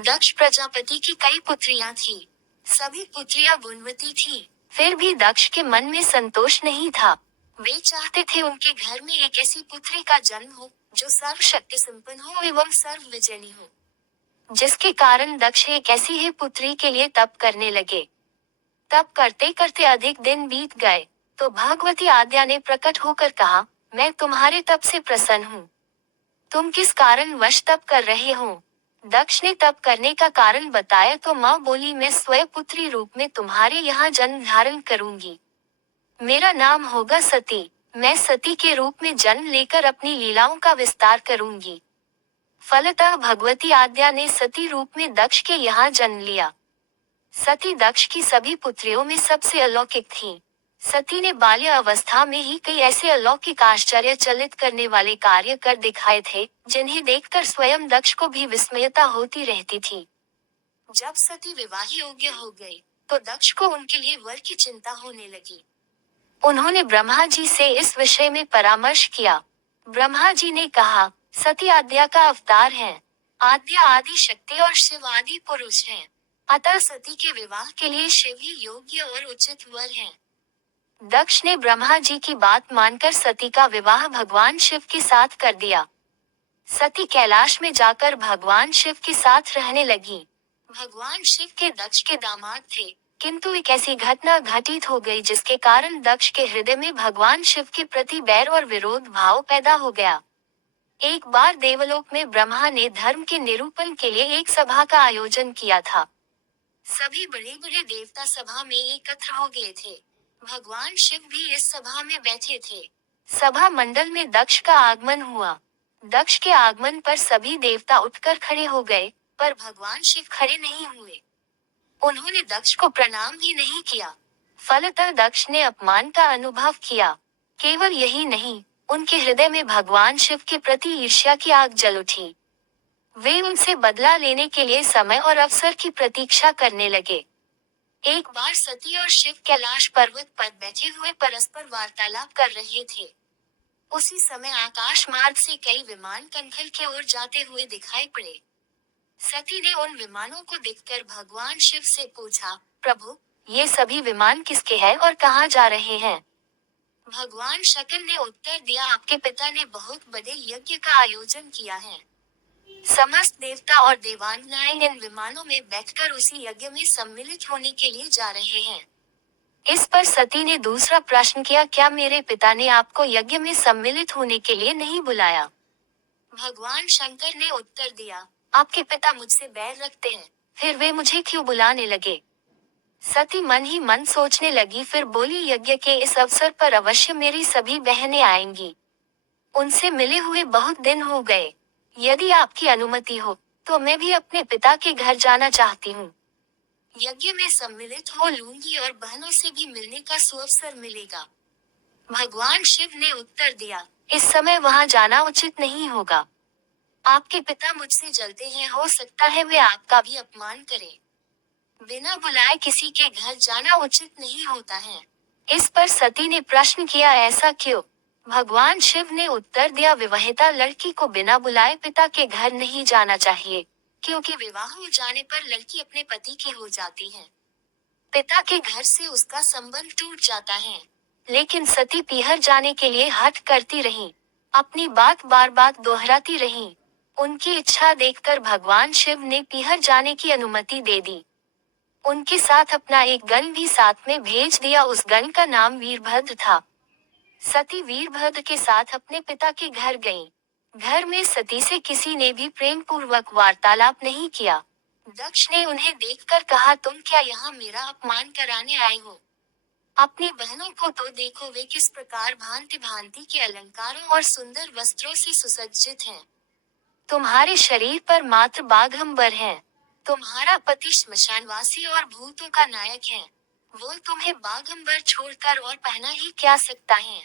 दक्ष प्रजापति की कई पुत्रियां थीं। सभी पुत्रियां गुणवती थीं। फिर भी दक्ष के मन में संतोष नहीं था। वे चाहते थे उनके घर में एक ऐसी पुत्री का जन्म हो जो सर्वशक्ति संपन्न हो एवं सर्व विजयी हो। जिसके कारण दक्ष एक ऐसी ही पुत्री के लिए तप करने लगे। तप करते करते अधिक दिन बीत गए, तो भगवती आद्या ने प्रकट होकर कहा, मैं तुम्हारे तप से प्रसन्न हूँ। तुम किस कारण वश तप कर रहे हो? दक्ष ने तप करने का कारण बताया तो माँ बोली, मैं स्वयं पुत्री रूप में तुम्हारे यहाँ जन्म धारण करूंगी। मेरा नाम होगा सती। मैं सती के रूप में जन्म लेकर अपनी लीलाओं का विस्तार करूंगी। फलतः भगवती आद्या ने सती रूप में दक्ष के यहाँ जन्म लिया। सती दक्ष की सभी पुत्रियों में सबसे अलौकिक थीं। सती ने बाल्य अवस्था में ही कई ऐसे अलौकिक आश्चर्यचलित करने वाले कार्य कर दिखाए थे, जिन्हें देखकर स्वयं दक्ष को भी विस्मयता होती रहती थी। जब सती विवाह योग्य हो गई, तो दक्ष को उनके लिए वर की चिंता होने लगी। उन्होंने ब्रह्मा जी से इस विषय में परामर्श किया। ब्रह्मा जी ने कहा, सती आद्या का अवतार है। आद्या आदि शक्ति और शिव आदि पुरुष हैं। अतः सती के विवाह के लिए शिव ही योग्य और उचित वर हैं। दक्ष ने ब्रह्मा जी की बात मानकर सती का विवाह भगवान शिव के साथ कर दिया। सती कैलाश में जाकर भगवान शिव के साथ रहने लगी। भगवान शिव के दक्ष के दामाद थे, किंतु एक ऐसी घटना घटित हो गई जिसके कारण दक्ष के हृदय में भगवान शिव के प्रति बैर और विरोध भाव पैदा हो गया। एक बार देवलोक में ब्रह्मा ने धर्म के निरूपण के लिए एक सभा का आयोजन किया था। सभी बड़े बड़े देवता सभा में एकत्र हो गए थे। भगवान शिव भी इस सभा में बैठे थे। सभा मंडल में दक्ष का आगमन हुआ। दक्ष के आगमन पर सभी देवता उठकर खड़े हो गए, पर भगवान शिव खड़े नहीं हुए। उन्होंने दक्ष को प्रणाम भी नहीं किया। फलतः दक्ष ने अपमान का अनुभव किया। केवल यही नहीं, उनके हृदय में भगवान शिव के प्रति ईर्ष्या की आग जल उठी। वे उनसे बदला लेने के लिए समय और अवसर की प्रतीक्षा करने लगे। एक बार सती और शिव कैलाश पर्वत पर बैठे हुए परस्पर वार्तालाप कर रहे थे। उसी समय आकाश मार्ग से कई विमान कनखल की ओर जाते हुए दिखाई पड़े। सती ने उन विमानों को देखकर भगवान शिव से पूछा, प्रभु, ये सभी विमान किसके हैं और कहाँ जा रहे हैं? भगवान शंकर ने उत्तर दिया, आपके पिता ने बहुत बड़े यज्ञ का आयोजन किया है। समस्त देवता और देवांगनाएं इन विमानों में बैठकर उसी यज्ञ में सम्मिलित होने के लिए जा रहे हैं। इस पर सती ने दूसरा प्रश्न किया, क्या मेरे पिता ने आपको यज्ञ में सम्मिलित होने के लिए नहीं बुलाया? भगवान शंकर ने उत्तर दिया, आपके पिता मुझसे बैर रखते हैं, फिर वे मुझे क्यों बुलाने लगे? सती मन ही मन सोचने लगी, फिर बोली, यज्ञ के इस अवसर पर अवश्य मेरी सभी बहनें आएंगी। उनसे मिले हुए बहुत दिन हो गए। यदि आपकी अनुमति हो, तो मैं भी अपने पिता के घर जाना चाहती हूँ। यज्ञ में सम्मिलित हो लूंगी और बहनों से भी मिलने का सुअवसर मिलेगा। भगवान शिव ने उत्तर दिया, इस समय वहाँ जाना उचित नहीं होगा। आपके पिता मुझसे जलते हैं, हो सकता है वे आपका भी अपमान करें। बिना बुलाए किसी के घर जाना उचित नहीं होता है। इस पर सती ने प्रश्न किया, ऐसा क्यों? भगवान शिव ने उत्तर दिया, विवाहिता लड़की को बिना बुलाए पिता के घर नहीं जाना चाहिए, क्योंकि विवाह हो जाने पर लड़की अपने पति की हो जाती है। पिता के घर से उसका संबंध टूट जाता है। लेकिन सती पीहर जाने के लिए हठ करती रही, अपनी बात बार बार दोहराती रही। उनकी इच्छा देखकर भगवान शिव ने पीहर जाने की अनुमति दे दी। उनके साथ अपना एक गण भी साथ में भेज दिया। उस गण का नाम वीरभद्र था। सती वीरभद्र के साथ अपने पिता के घर गईं। घर में सती से किसी ने भी प्रेम पूर्वक वार्तालाप नहीं किया। दक्ष ने उन्हें देखकर कहा, तुम क्या यहाँ मेरा अपमान कराने आए हो? अपनी बहनों को तो देखो, वे किस प्रकार भांति भांति के अलंकारों और सुंदर वस्त्रों से सुसज्जित हैं। तुम्हारे शरीर पर मात्र बाघंबर है। तुम्हारा पति श्मशानवासी और भूतों का नायक है। वो तुम्हें बाघंबर छोड़कर और पहना ही क्या सकता है?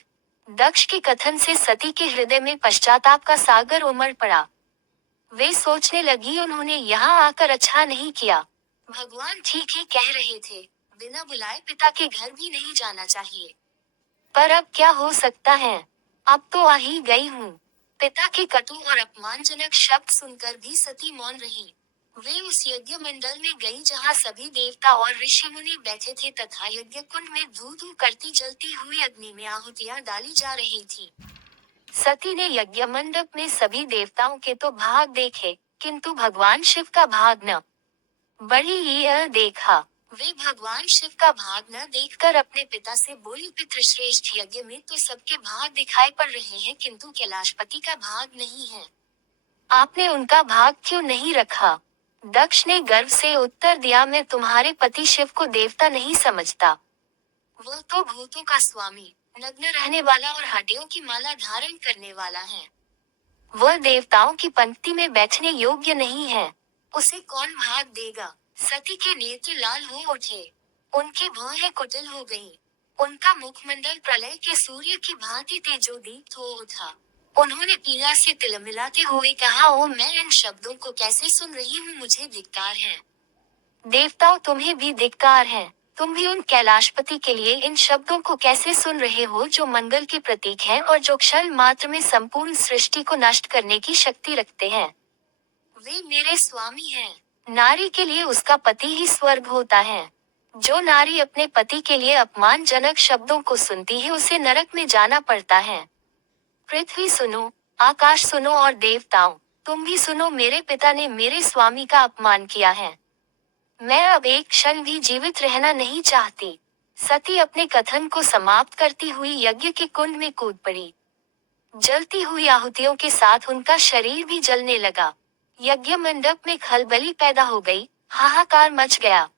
दक्ष के कथन से सती के हृदय में पश्चाताप का सागर उमड़ पड़ा। वे सोचने लगी, उन्होंने यहाँ आकर अच्छा नहीं किया। भगवान ठीक ही कह रहे थे, बिना बुलाए पिता के घर भी नहीं जाना चाहिए। पर अब क्या हो सकता है? अब तो आ ही गई हूँ। पिता के कटु और अपमानजनक शब्द सुनकर भी सती मौन रही। वे उस यज्ञ मंडल में गई जहाँ सभी देवता और ऋषि मुनि बैठे थे तथा यज्ञ कुंड में धू धू करती जलती हुई अग्नि में आहुतियां डाली जा रही थी। सती ने यज्ञ मंडप में सभी देवताओं के तो भाग देखे, किंतु भगवान शिव का भाग न। बड़ी यह देखा। वे भगवान शिव का भाग न देखकर अपने पिता से बोली, पितृश्रेष्ठ यज्ञ में तो सबके भाग दिखाई पड़ रहे हैं, किंतु कैलाशपति का भाग नहीं है। आपने उनका भाग क्यों नहीं रखा? दक्ष ने गर्व से उत्तर दिया, मैं तुम्हारे पति शिव को देवता नहीं समझता। वह तो भूतों का स्वामी, नग्न रहने वाला और हड्डियों की माला धारण करने वाला है। वह देवताओं की पंक्ति में बैठने योग्य नहीं है। उसे कौन भाग देगा? सती के नेत्र लाल हो उठे। उनकी भौहें कुटिल हो गईं। उनका मुखमंडल प्रलय के सूर्य की भांति तेजोदीप्त हो उठा। उन्होंने पीड़ा से तिलमिलाते हुए कहा, ओ मैं इन शब्दों को कैसे सुन रही हूँ, मुझे धिक्कार है। देवताओं तुम्हें भी धिक्कार है। तुम भी उन कैलाशपति के लिए इन शब्दों को कैसे सुन रहे हो जो मंगल के प्रतीक हैं और जो क्षण मात्र में संपूर्ण सृष्टि को नष्ट करने की शक्ति रखते हैं। वे मेरे स्वामी हैं। नारी के लिए उसका पति ही स्वर्ग होता है। जो नारी अपने पति के लिए अपमानजनक शब्दों को सुनती है उसे नरक में जाना पड़ता है। पृथ्वी सुनो, आकाश सुनो और देवताओं, तुम भी सुनो, मेरे पिता ने मेरे स्वामी का अपमान किया है। मैं अब एक क्षण भी जीवित रहना नहीं चाहती। सती अपने कथन को समाप्त करती हुई यज्ञ के कुंड में कूद पड़ी। जलती हुई आहुतियों के साथ उनका शरीर भी जलने लगा। यज्ञ मंडप में खलबली पैदा हो गई, हाहाकार मच गया।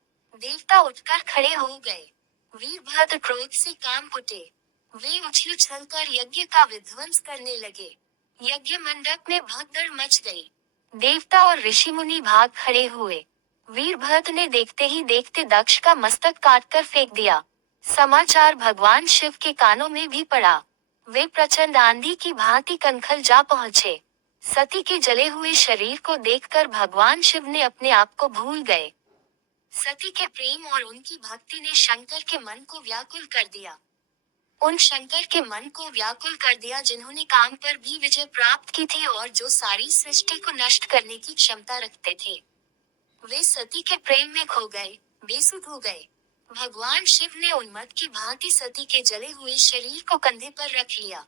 देवता उठकर खड़े हो गए। वीरभद्र क्रोध से कांप उठे। वे उछल उछलकर यज्ञ का विध्वंस करने लगे। यज्ञ मंडप में भगदड़ मच गई। देवता और ऋषि मुनि भाग खड़े हुए। वीरभद्र ने देखते ही देखते दक्ष का मस्तक काटकर फेंक दिया। समाचार भगवान शिव के कानों में भी पड़ा। वे प्रचंड आंधी की भांति कनखल जा पहुंचे। सती के जले हुए शरीर को देखकर भगवान शिव ने अपने आप को भूल गए। सती के प्रेम और उनकी भक्ति ने शंकर के मन को व्याकुल कर दिया। उन शंकर के मन को व्याकुल कर दिया जिन्होंने काम पर भी विजय प्राप्त की थी और जो सारी सृष्टि को नष्ट करने की क्षमता रखते थे। वे सती के प्रेम में खो गए, बेसुध हो गए। भगवान शिव ने उन्मत्त की भांति सती के जले हुए शरीर को कंधे पर रख लिया।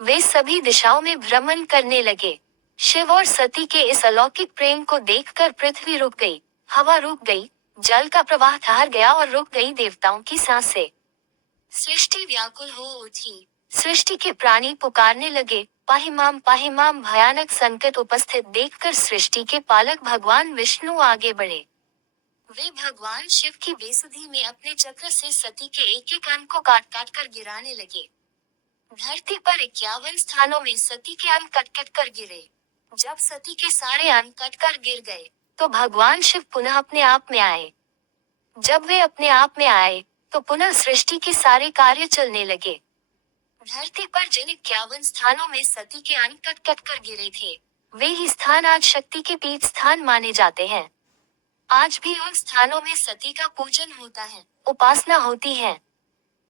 वे सभी दिशाओं में भ्रमण करने लगे। शिव और सती के इस अलौकिक प्रेम को देखकर पृथ्वी रुक गई, हवा रुक गई, जल का प्रवाह ठहर गया और रुक गई देवताओं की सांसें। सृष्टि व्याकुल हो उठी। सृष्टि के प्राणी पुकारने लगे, पाहिमाम पाहिमाम। भयानक संकट उपस्थित देखकर सृष्टि के पालक भगवान विष्णु आगे बढ़े। वे भगवान शिव की बेसुधी में अपने चक्र से सती के एक एक अंग को काट काट कर गिराने लगे। धरती पर 51 स्थानों में सती के अंग कट कट कर गिरे। जब सती के सारे अंग कट कर गिर गए, तो भगवान शिव पुनः अपने आप में आए। जब वे अपने आप में आए, तो पुनः सृष्टि के सारे कार्य चलने लगे। धरती पर जिन 51 स्थानों में सती के अंग कट कट कर गिरे थे, वे ही स्थान आज शक्ति के पीठ स्थान माने जाते हैं। आज भी उन स्थानों में सती का पूजन होता है, उपासना होती है।